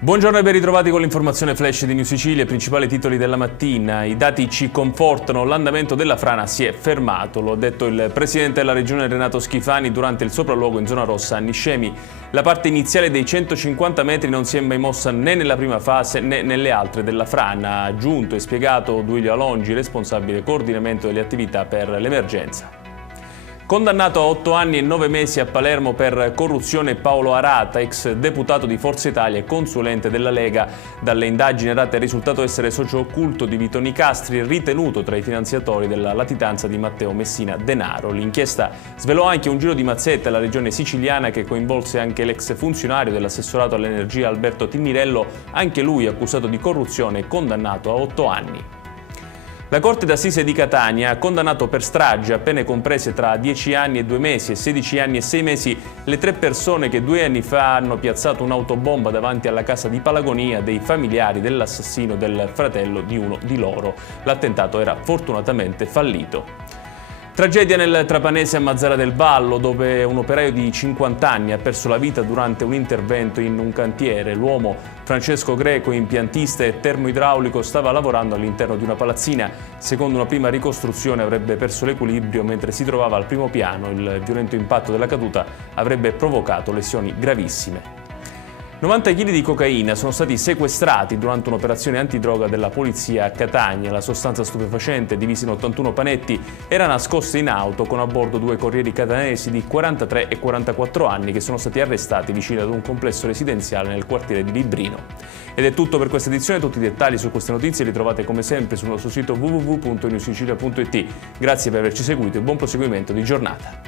Buongiorno e ben ritrovati con l'informazione flash di New Sicilia, i principali titoli della mattina. I dati ci confortano, l'andamento della frana si è fermato, lo ha detto il presidente della regione Renato Schifani durante il sopralluogo in zona rossa a Niscemi. La parte iniziale dei 150 metri non si è mai mossa né nella prima fase né nelle altre della frana, ha aggiunto e spiegato Duilio Alongi, responsabile coordinamento delle attività per l'emergenza. Condannato a 8 anni e 9 mesi a Palermo per corruzione Paolo Arata, ex deputato di Forza Italia e consulente della Lega. Dalle indagini Arata è risultato essere socio occulto di Vito Nicastri, ritenuto tra i finanziatori della latitanza di Matteo Messina Denaro. L'inchiesta svelò anche un giro di mazzette alla regione siciliana che coinvolse anche l'ex funzionario dell'assessorato all'energia Alberto Timmirello, anche lui accusato di corruzione e condannato a 8 anni. La Corte d'Assise di Catania ha condannato per strage a pene comprese tra 10 anni e 2 mesi e 16 anni e 6 mesi le 3 persone che 2 anni fa hanno piazzato un'autobomba davanti alla casa di Palagonia dei familiari dell'assassino del fratello di uno di loro. L'attentato era fortunatamente fallito. Tragedia nel trapanese a Mazzara del Vallo, dove un operaio di 50 anni ha perso la vita durante un intervento in un cantiere. L'uomo, Francesco Greco, impiantista e termoidraulico, stava lavorando all'interno di una palazzina. Secondo una prima ricostruzione avrebbe perso l'equilibrio mentre si trovava al primo piano. Il violento impatto della caduta avrebbe provocato lesioni gravissime. 90 kg di cocaina sono stati sequestrati durante un'operazione antidroga della polizia a Catania. La sostanza stupefacente, divisa in 81 panetti, era nascosta in auto con a bordo 2 corrieri catanesi di 43 e 44 anni che sono stati arrestati vicino ad un complesso residenziale nel quartiere di Librino. Ed è tutto per questa edizione, tutti i dettagli su queste notizie li trovate come sempre sul nostro sito www.newsicilia.it. Grazie per averci seguito e buon proseguimento di giornata.